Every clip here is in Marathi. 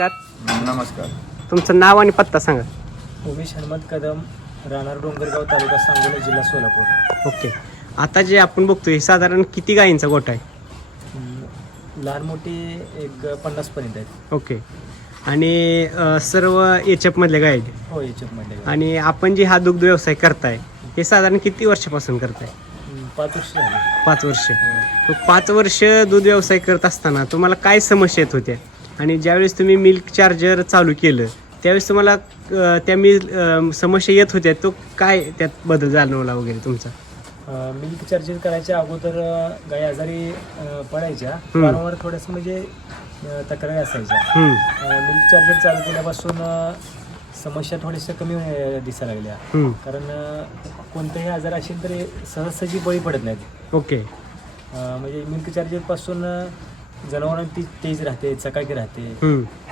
नमस्कार. नमस्कार. तुमचं नाव आणि पत्ता सांगा. उमेश हनुमंत कदम, राहणार डोंगरगाव, तालुका सांगोला, जिल्हा सोलापूर. ओके. आता जे आपण बघतोय हे साधारण किती गायींचा गोठा आहे? लहान मोठी एक 50 पर्यंत आहेत. ओके. आणि सर्व एचएफ मधले गाय आहेत? हो, याच्यामध्ये आणि आपण जे हा दुग्ध व्यवसाय करताय हे साधारण किती वर्षापासून करताय? 5 वर्ष झाली. 5 वर्ष. 5 वर्ष दूध व्यवसाय करत असताना तुम्हाला काय समस्या येत होत्या? आणि ज्यावेळेस तुम्ही मिल्क चार्जर चालू केलं त्यावेळेस तुम्हाला त्या समस्या येत होत्या, तो काय त्यात बदल जाणवला वगैरे तुमचा? मिल्क चार्जर करायच्या अगोदर गाय आजारी पडायच्या, वारंवार थोडंसं म्हणजे तक्रारी असायच्या. मिल्क चार्जर चालू केल्यापासून समस्या थोड्याशा कमी दिसायला लागल्या. कारण कोणताही आजार असेल तरी सहजसहजी बळी पडत नाहीत. ओके. म्हणजे मिल्क चार्जर पासून जनावरांची तेज राहते, चकाकी राहते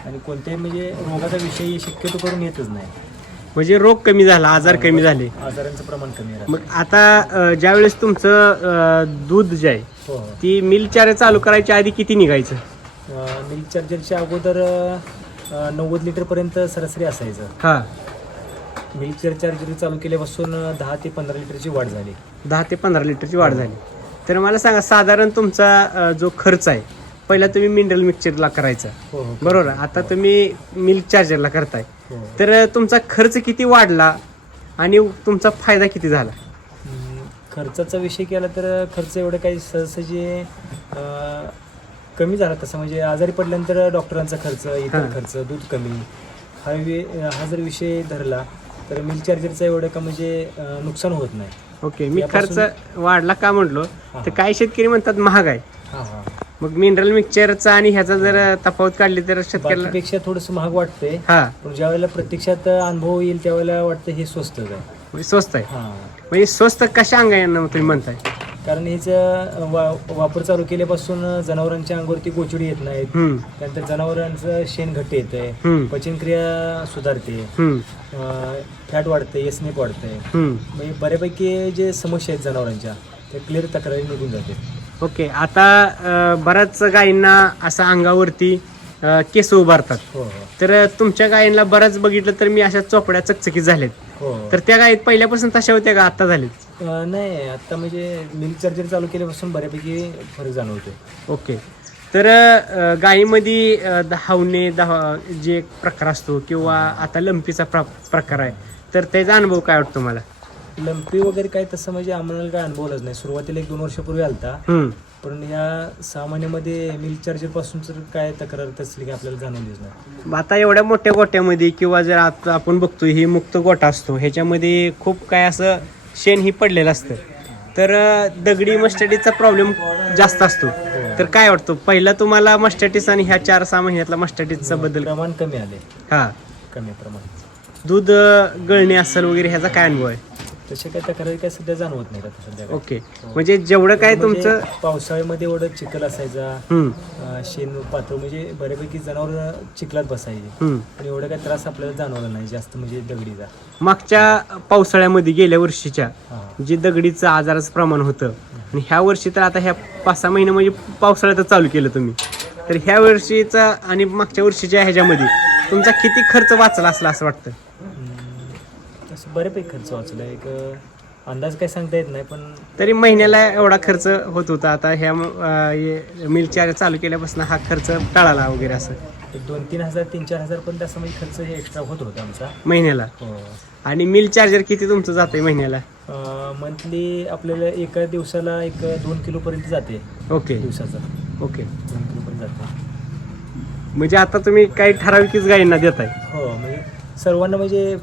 आणि कोणत्याही म्हणजे रोगाचा विषय शक्यतो करून येतच नाही. म्हणजे रोग कमी झाला, आजार कमी झाले, आजारांचं प्रमाण कमी राहतं. मग आता ज्यावेळेस तुमचं दूध जे आहे हो, ती मिल्क चार्जर चालू करायच्या आधी किती निघायचं? मिल्क चार्जरच्या अगोदर 90 लिटरपर्यंत सरासरी असायचं. हा. मिल्क चार्जर चालू केल्यापासून 10 ते 15 लिटरची वाढ झाली. 10 ते 15 लिटरची वाढ झाली. तर मला सांगा, साधारण तुमचा जो खर्च आहे, पहिला तुम्ही मिनरल मिक्सचरला करायचा, हो, बरोबर, आता तुम्ही मिल्क चार्जरला करताय, हो. तर तुमचा खर्च किती वाढला आणि तुमचा फायदा किती झाला? खर्चाचा विषय केला तर खर्च एवढं काही सहजसहजी कमी झाला. तसं म्हणजे आजारी पडल्यानंतर डॉक्टरांचा खर्च, इतर खर्च, दूध कमी, हा जर विषय धरला तर मिल्क चार्जरचा एवढं का म्हणजे नुकसान होत नाही. ओके. मी खर्च वाढला का म्हटलो तर काही शेतकरी म्हणतात महाग आहे. मग मिनरल मिक्सचरचा आणि ह्याचा जर तफावत काढली तर शेतकऱ्याला पेक्षा थोडंसं महाग वाटतंय. हा. पण ज्या वेळेला प्रत्यक्षात अनुभव येईल त्यावेळेला वाटतं हे स्वस्त आहे. स्वस्त आहे. हा. म्हणजे स्वस्त कशा अंगाने तुम्ही म्हणताय? कारण हिचं वापर चालू केल्यापासून जनावरांच्या अंगावरती गोचडी येत नाहीत. त्यानंतर जनावरांचं शेण घट्ट येतंय, पचनक्रिया सुधारते, फॅट वाढते, एसनेप वाढते. म्हणजे बऱ्यापैकी जे समस्या आहेत जनावरांच्या त्या क्लिअर तक्रारी निघून जाते. ओके. आता बऱ्याच गायींना असं अंगावरती केस उभारतात. हो, तर तुमच्या गायींना बऱ्याच बघितलं तर मी अशा चोपड्या चकचकीत झालेत. हो. तर त्या गायीत पहिल्यापासून तशा होत्या का आता झालेत? नाही, आता म्हणजे मिल्क चार्जर चालू केल्यापासून बऱ्यापैकी फरक जाणवतोय. ओके. तर गायीमध्ये धावणे जे एक प्रकार असतो किंवा आता लंपीचा प्रकार आहे, तर त्याचा अनुभव काय वाटतो मला? लंपी वगैरे काय तसं म्हणजे आम्हाला काय अनुभवलंच नाही. सुरुवातीला 1-2 वर्षापूर्वी आलता, पण या 6 महिन्यामध्ये मिल्क चार्जर पासून तर काय तक्रार तसली की आपल्याला जाणवलीच नाही. आता एवढ्या मोठ्या गोट्यामध्ये किंवा जर आता आपण बघतोय ही मुक्त गोठा असतो, ह्याच्यामध्ये खूप काय असं शेण ही पडलेलं असतं, तर दगडी मस्टडीचा प्रॉब्लेम जास्त असतो. तर काय वाटतं पहिला तुम्हाला मस्टॅटिस आणि ह्या 4-6 महिन्यातला मस्टॅटिसचा बद्दल? प्रमाण कमी आले. हा. कमी प्रमाण. दूध गळणे असेल वगैरे ह्याचा काय अनुभव आहे? तसे काय तक्रारी काय सध्या जाणवत नाही आता सध्या. ओके. म्हणजे जेवढं काय तुमचं पावसाळ्यामध्ये एवढं चिखल असायचा, शेण पातळ म्हणजे बऱ्यापैकी जनावर चिखलात बसायचे आणि एवढं काय त्रास आपल्याला जाणवला नाही जास्त म्हणजे दगडीचा. मागच्या पावसाळ्यामध्ये गेल्या वर्षीच्या जे दगडीचं आजाराचं प्रमाण होतं आणि ह्या वर्षी तर आता ह्या 5-6 महिने म्हणजे पावसाळ्यात चालू केलं तुम्ही, तर ह्या वर्षीचा आणि मागच्या वर्षीच्या ह्याच्यामध्ये तुमचा किती खर्च वाचला असला असं वाटतं? तसं बऱ्यापैकी खर्च वाचला. एक अंदाज काय सांगता येत नाही, पण तरी महिन्याला एवढा खर्च होत होता. आता ह्या मिल्क चार्जर चालू केल्यापासून हा खर्च टळाला वगैरे असं 2-3 हजार 3-4 हजार पण असं म्हणजे खर्च हे एक्स्ट्रा होत होता आमचा महिन्याला. आणि मिल्क चार्जर किती तुमचं जाते महिन्याला? मंथली आपल्याला एका दिवसाला 2 किलो पर्यंत जाते. ओके. दिवसाचा. ओके. 2 किलो पर्यंत जाते. म्हणजे आता तुम्ही काही ठराविकच गायींना देताय? हो, म्हणजे सर्वांना म्हणजे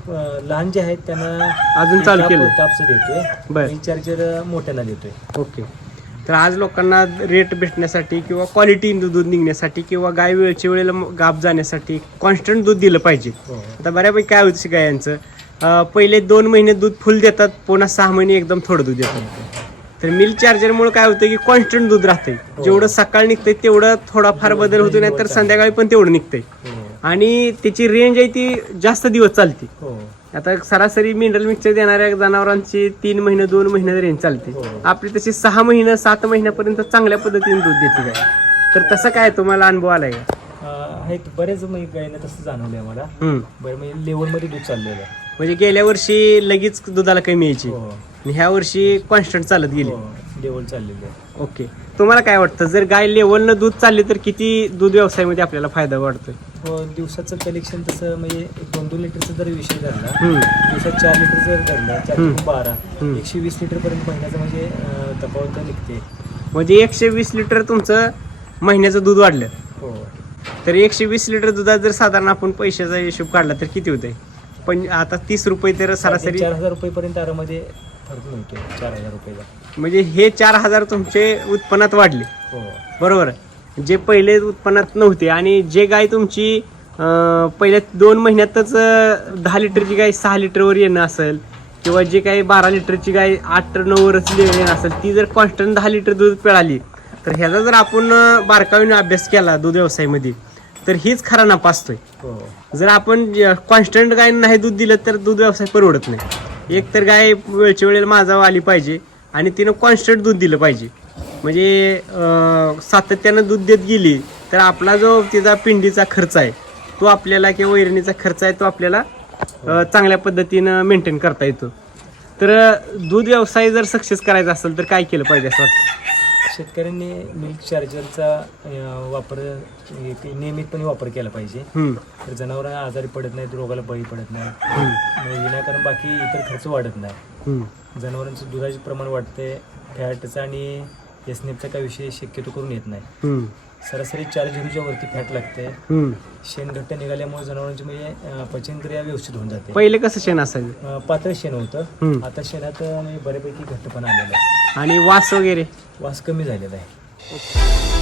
लहान जे आहेत त्यांना अजून चालू केलं तापचं देतोय. मिल्क चार्जर मोठ्यांना देतोय. ओके. तर आज लोकांना रेट भेटण्यासाठी किंवा क्वालिटी दूध निघण्यासाठी किंवा गाय वेळच्या वेळेला गाप जाण्यासाठी कॉन्स्टंट दूध दिलं पाहिजे. आता बऱ्यापैकी काय होतं गायांचं, पहिले 2 महिने दूध फुल देतात, पुन्हा 6 महिने एकदम थोडं दूध देतात. तर मिल्क चार्जरमुळे काय होतं की कॉन्स्टंट दूध राहते. जेवढं सकाळ निघतंय तेवढं थोडाफार बदल होतो, नाही तर संध्याकाळी पण तेवढं निघतंय आणि त्याची रेंज आहे ती जास्त दिवस चालते. आता सरासरी मिनरल मिक्सचर देणाऱ्या जनावरांची 3 महिने 2 महिने रेंज चालते. आपली तशी 6 महिने 7 महिन्यापर्यंत चांगल्या पद्धतीने दूध देते काय. तर तसं काय तुम्हाला अनुभव आलाय का? आहेत बरेच म्हणजे गायींना तसं जाणवलं आहे मला. हम्म. बरं म्हणजे लेवलमध्ये दूध चाललेलं आहे. म्हणजे गेल्या वर्षी लगेच दुधाला कमी यायची हो आणि ह्या वर्षी कॉन्स्टंट चालत गेली. लेवल चाललेलं आहे. ओके, तुम्हाला काय वाटतं जर गाय लेवलनं दूध चालली तर किती दूध व्यवसायामध्ये आपल्याला फायदा वाटतोय? हो, दिवसाचं कलेक्शन तसं म्हणजे 2-2 लिटरचा जर विषय धरला, हम्म. दिवसात 4 लिटर जर धरला, 4-12 हम्म. 120 लिटरपर्यंत महिन्याचं म्हणजे तफावत निघते. म्हणजे 120 लिटर तुमचं महिन्याचं दूध वाढलं. हो, तर 120 लिटर दुधात जर साधारण आपण पैशाचा हिशोब काढला तर किती होतंय? पण आता 30 रुपये तर सरासरी 4,000 रुपयेपर्यंत आरामध्ये फरक मिळतो. 4,000 रुपयाला. म्हणजे हे 4,000 तुमचे उत्पन्नात वाढले. हो बरोबर, जे पहिले उत्पन्नात नव्हते आणि जे गाय तुमची पहिल्या 2 महिन्यातच 10 लिटरची गाय 6 लिटरवर येणं असेल किंवा जे काही 12 लिटरची गाय 8-9वरच येणं असेल, ती जर कॉन्स्टंट 10 लिटर दूध पिळाली तर ह्याचा जर आपण बारकाईने अभ्यास केला दूध व्यवसायामध्ये तर हीच खरा नफा असतोय. हो जर आपण कॉन्स्टंट गाय नाही दूध दिलं तर दूध व्यवसाय परवडत नाही. एक तर गाय वेळच्या वेळेला माझा आली पाहिजे आणि तिनं कॉन्स्टंट दूध दिलं पाहिजे. म्हणजे सातत्यानं दूध देत गेली तर आपला जो तिचा पिंडीचा खर्च आहे तो आपल्याला किंवा वैरणीचा खर्च आहे तो आपल्याला चांगल्या पद्धतीनं मेंटेन करता येतो. तर दूध व्यवसाय जर सक्सेस करायचा असेल तर काय केलं पाहिजे असं वाटतं? शेतकऱ्यांनी मिल्क चार्जरचा वापर नियमितपणे वापर केला पाहिजे. हम्म. तर जनावरांना आजारी पडत नाहीत, रोगाला बळी पडत नाही, हम्म. विनाकारण बाकी इतर खर्च वाढत नाही. हम्म. जनावरांचं दुधाचे प्रमाण वाढते. फॅटचा आणि एसनेपचा काही विषय शक्यतो करून येत नाही. हम्म. सरासरी 4 वरती फॅट लागते. हम्म. शेण घट्ट निघाल्यामुळे जनावरांची म्हणजे पचनक्रिया व्यवस्थित होऊन जाते. पहिले कसं शेण असायचं पातळ शेण होतं. हम्म. आता शेणात म्हणजे बऱ्यापैकी घट्टपणा आलेला आहे. आणि वास वगैरे? वास कमी झालेला आहे.